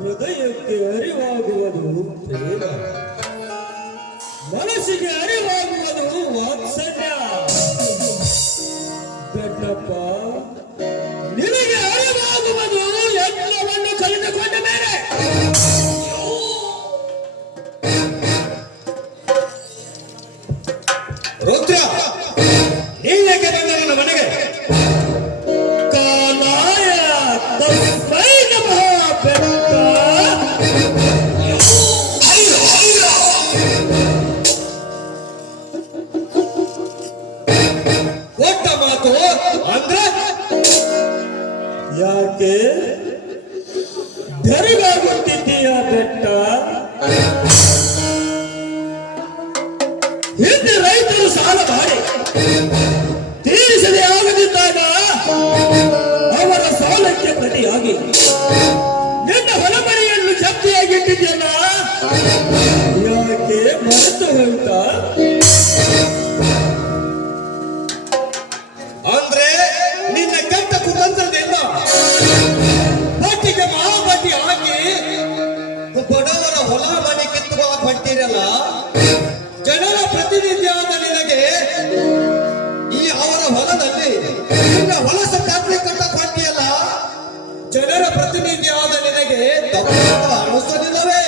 ಹೃದಯಕ್ಕೆ ಅರಿವಾಗುವುದು ಪ್ರೇಮ, ಮನಸ್ಸಿಗೆ ಅರಿವಾಗುವುದು ವಾತ್ಸಲ್ಯ. ಬೆಟ್ಟಪ್ಪ, ನಿನಗೆ ಅರಿವಾಗುವುದು ಎಲ್ಲವನ್ನು ಕಳೆದುಕೊಂಡ ಮೇಲೆ. ರುದ್ರ, ನೀನೇಕೆ ಬಂದ ನನ್ನ ಮನೆಗೆ? ಕಾಲಾಯ ತಸ್ಮೈ ನಮಃ. ಬೆಟ್ಟ, ಕೊಟ್ಟ ಮಾತು ಅಂದ್ರೆ ಯಾಕೆ ಬೆರಗಾಗುತ್ತಿದ್ದೀಯ ಬೆಟ್ಟ? ಹಿಂದೆ ರೈತರು ಸಾಲ ಮಾಡಿ ತೀರಿಸದೆ ಆಗದಿದ್ದಾಗ ಅವರ ಸಾಲಕ್ಕೆ ಪ್ರತಿಯಾಗಿ ನಿನ್ನ ಹೊಲಮನೆಯನ್ನು ಜಪ್ತಿಯಾಗಿಟ್ಟಿದ್ಯಲ್ಲ, ಯಾಕೆ ಮರೆತು ಹೋಯ್ತಾ? ಅಂದ್ರೆ ನಿನ್ನ ಕೆಟ್ಟ ಕುತಂತ್ರದಿಂದ ಬಡ್ಡಿಗೆ ಮಹಾಬಡ್ಡಿ ಹಾಕಿ ಬಡವರ ಹೊಲ ಮನೆ ಕಿತ್ತುವ ಹೊಟ್ಟಿರಲ್ಲ. ಜನರ ಪ್ರತಿನಿಧಿಯಾದ ನಿನಗೆ ಈ ಅವರ ಹೊಲದಲ್ಲಿ ನಿನ್ನ ಹೊಲಸ ಫ್ಯಾಕ್ಟರಿ ಕಟ್ಟಕ್ ಹೊಟ್ಟಿಯಲ್ಲ. ಜನರ ಪ್ರತಿನಿಧಿಯಾದ ನಿನಗೆ ತಪ್ಪು ಅನಿಸುವುದಿಲ್ಲವೇ?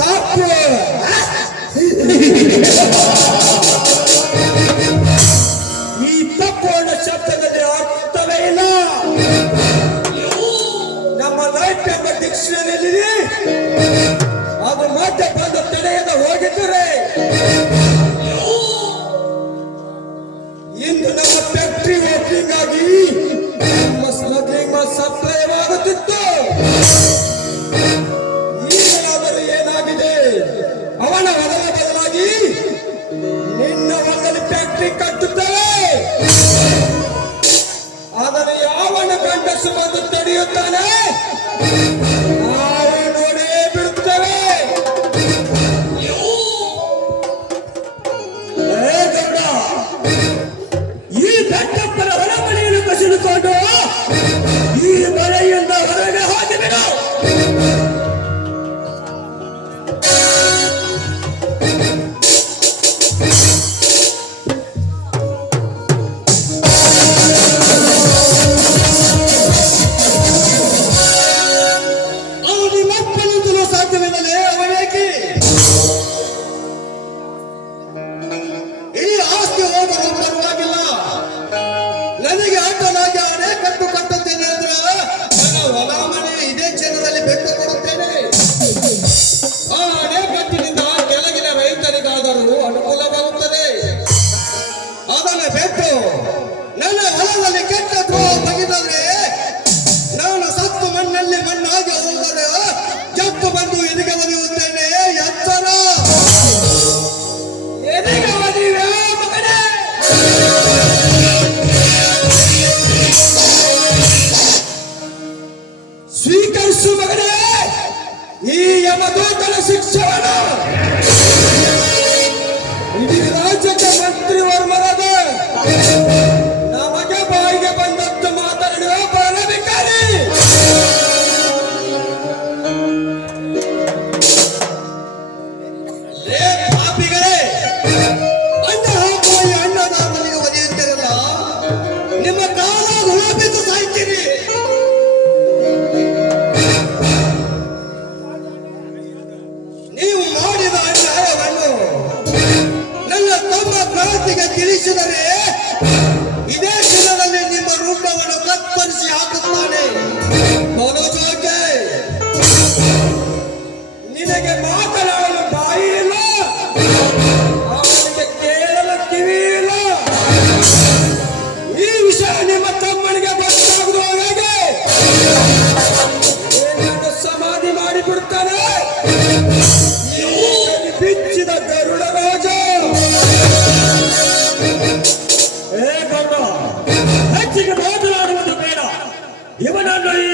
ತಪ್ಪು. ಈ ತಪ್ಪು ಅನ್ನೋ ಶಬ್ದದಲ್ಲಿ ಅರ್ಥವೇ ಇಲ್ಲ. ನಮ್ಮ ಲೈಫ್ ಎಂಬ ಡಿಕ್ಷನರಿಯಲ್ಲಿ ಅದು ಮತ್ತೆ ಬಂದು ತಡೆಯದ ಹೋಗಿದ್ದರೆ ಇಂದು ನಮ್ಮ ಫ್ಯಾಕ್ಟರಿ ಓಪನಿಂಗ್ ಆಗಿ ನಮ್ಮ ಸ್ಮಗ್ಲಿಂಗ್ ಸಪ್ಲೈವಾಗುತ್ತಿತ್ತು. ಈಗಲಾದರೂ ಏನಾಗಿದೆ? ಅವನ ಹೊಲದ ಬದಲಾಗಿ ನಿನ್ನ ಹೊಲದಲ್ಲಿ ಫ್ಯಾಕ್ಟರಿ ಕಟ್ಟುತ್ತವೆ. ಆದರೆ ಯಾವನ ಗಂಡಸು ಬಂದು ತಡೆಯುತ್ತಾನೆ ನಾವು ನೋಡೇ ಬಿಡುತ್ತೇವೆ. ಈ ಬೆಟ್ಟಪ್ಪನ ಹೊರಮನೆಯನ್ನು ಕಸಿದುಕೊಂಡು ಈ ಮನೆಯಿಂದ ಹೊರಗೆ ಹೋಗಿಬಿಡು. ಸಾಧ್ಯವಿಲ್ಲಲೇ ಅವನೇಕೆ? ಈ ಆಸ್ತಿ ಹೋದರೂ ಪರವಾಗಿಲ್ಲ, ನನಗೆ ಆಟನಾಗಿ ಅಣೆಕಟ್ಟು ಕಟ್ಟುತ್ತೇನೆ ಅಂದ್ರೆ ನನ್ನ ಹೊಲ ಮನೆ ಇದೇ ಕ್ಷಣದಲ್ಲಿ ಬೆಟ್ಟು ಕೊಡುತ್ತೇನೆ. ಆ ಅಣೆಕಟ್ಟಿನಿಂದ ಕೆಳಗಿನ ರೈತರಿಗಾದರೂ ಅನುಕೂಲವಾಗುತ್ತದೆ. ಅದನ್ನು ಬಿಟ್ಟು ನನ್ನ ಹೊಲದಲ್ಲಿ ಕೆಟ್ಟ ದ್ರೋಹ ಬಗೆದರೆ ನಾನು ಸತ್ತು ಮಣ್ಣಲ್ಲಿ ಮಣ್ಣಾಗಿ ಹೋದರೆ ಜತ್ತು ಬಂದು ಎದಿಗೆ ಒಲಿಯುತ್ತೇನೆ. ಎಚ್ಚರ, ಎದಿಗೆ ಒಲಿವೆ ಮಗನೇ. ಸ್ವೀಕರಿಸು ಮಗನೇ ಈ ಯಮದೂತನ ಶಿಕ್ಷೆಯನ್ನು. ಇಡೀ ರಾಜ್ಯಕ್ಕೆ ಮಂತ್ರಿ ವರ್ಮರಾದ ನಮಗೆ ಬಾಯಿಗೆ ಬಂದದ್ದು ಮಾತಾಡುವ ಬಾಲವಿಕಾರಿ. ಪಾಪಿಗಳೇ, ಅಣ್ಣ ಹಾಕುವ ಈ ಅನ್ನದಾತನಿಗೆ ಒದೆಯುತ್ತಿರಲ್ಲ, ನಿಮ್ಮ ಕಾಲ ಗುಲಾಬಿದ್ದು ಸಾಯ್ತೀರಿ. ನೀವು ಮಾಡಿದ ಅನ್ಯಾಯವನ್ನು ನನ್ನ ತಮ್ಮ ಕ್ರಾಂತಿಗೆ ತಿಳಿಸಿದರೆ ಇದೇ ದಿನದಲ್ಲಿ ನಿಮ್ಮ ರುಂಡವನ್ನು ಕತ್ತರಿಸಿ ಹಾಕುತ್ತಾನೆ. ಮನೋಜೋಗೆ, ನಿನಗೆ ಮಾತನಾಡಲು ಬಾಯಿ ಇಲ್ಲ, ಅವನಿಗೆ ಕೇಳಲು ಕಿವಿ ಇಲ್ಲ. ಈ ವಿಷಯ ನಿಮ್ಮ ತಮ್ಮನಿಗೆ ಇವನನ್ನು ಈ